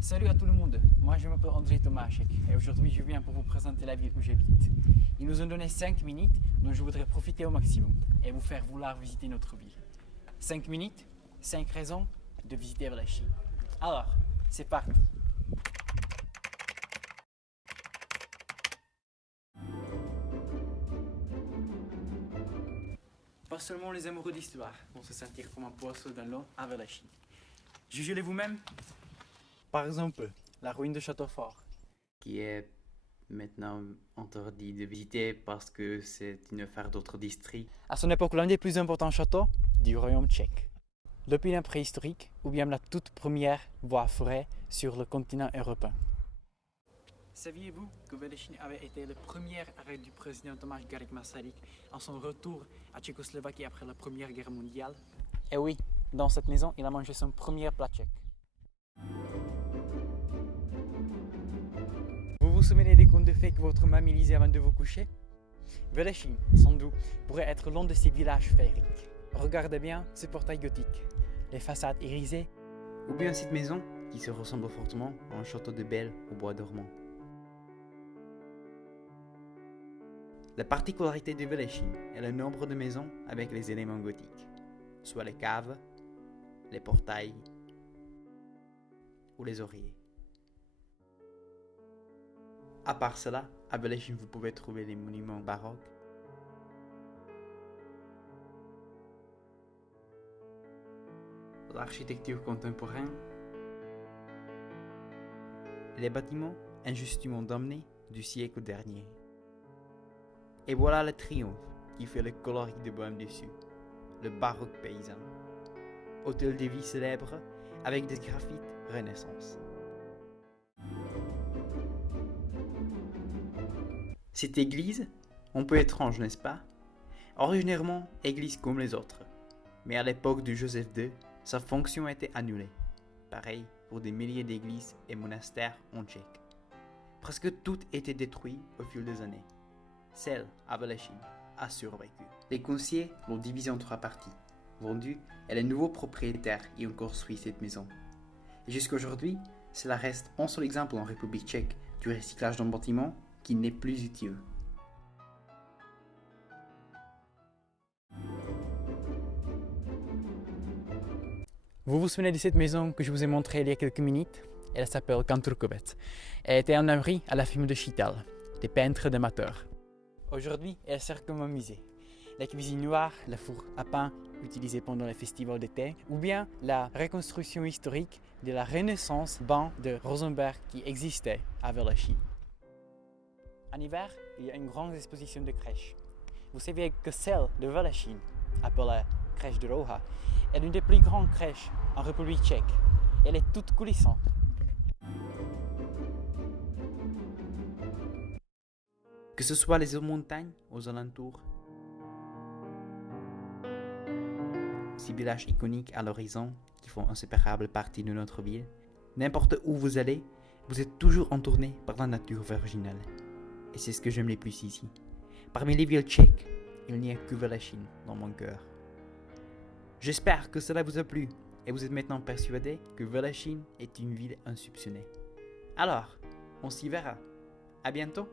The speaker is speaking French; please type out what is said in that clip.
Salut à tout le monde, moi je m'appelle André Tomaszek et aujourd'hui je viens pour vous présenter la ville où j'habite. Ils nous ont donné 5 minutes dont je voudrais profiter au maximum et vous faire vouloir visiter notre ville. 5 minutes, 5 raisons de visiter la Chine. Alors, c'est parti. Pas seulement les amoureux d'histoire vont se sentir comme un poisson dans l'eau avec la Chine. Jugez-les vous-même. Par exemple, la ruine de Château-Fort. Qui est maintenant interdit de visiter parce que c'est une affaire d'autres districts. À son époque, l'un des plus importants châteaux du royaume tchèque. Depuis la préhistorique, ou bien la toute première voie ferrée sur le continent européen. Saviez-vous que Velešín avait été le premier arrêt du président Tomáš Garrigue Masaryk en son retour à Tchécoslovaquie après la Première Guerre mondiale? Et oui, dans cette maison, il a mangé son premier plat tchèque. Vous vous souvenez des contes de fées que votre mamie lisait avant de vous coucher? Velešín, sans doute, pourrait être l'un de ces villages féeriques. Regardez bien ce portail gothique, les façades irisées. Ou bien cette maison qui se ressemble fortement à un château de Belle au bois dormant. La particularité de Velešín est le nombre de maisons avec les éléments gothiques, soit les caves, les portails ou les oreillers. À part cela, à Velešín vous pouvez trouver les monuments baroques, l'architecture contemporaine, les bâtiments injustement damnés du siècle dernier. Et voilà le triomphe qui fait le coloris de Bohème du Sud, le baroque paysan. Hôtel de vie célèbre avec des graffites Renaissance. Cette église, un peu étrange, n'est-ce pas? Originairement église comme les autres, mais à l'époque de Joseph II, sa fonction a été annulée. Pareil pour des milliers d'églises et monastères en Tchèque. Presque tout était détruit au fil des années. Celle à Velešín a survécu. Les conseillers l'ont divisée en 3 parties, vendue et les nouveaux propriétaires y ont construit cette maison. Et jusqu'à aujourd'hui, cela reste un seul exemple en République tchèque du recyclage d'un bâtiment qui n'est plus utile. Vous vous souvenez de cette maison que je vous ai montrée il y a quelques minutes? Elle s'appelle Kanturkovec. Elle était un abri à la firme de Chital, des peintres amateurs. Aujourd'hui, elle sert comme un musée. La cuisine noire, la four à pain utilisée pendant les festivals d'été, ou bien la reconstruction historique de la Renaissance banc de Rosenberg qui existait à Velešín. En hiver, il y a une grande exposition de crèches. Vous savez que celle de Velešín, appelée crèche de Roha, est l'une des plus grandes crèches en République tchèque. Elle est toute coulissante. Que ce soit les montagnes aux alentours, ces villages iconiques à l'horizon qui font inséparable partie de notre ville, n'importe où vous allez, vous êtes toujours entouré par la nature virginale. Et c'est ce que j'aime le plus ici. Parmi les villes tchèques, il n'y a que Velešín dans mon cœur. J'espère que cela vous a plu et vous êtes maintenant persuadé que Velešín est une ville insoupçonnée. Alors, on s'y verra. À bientôt!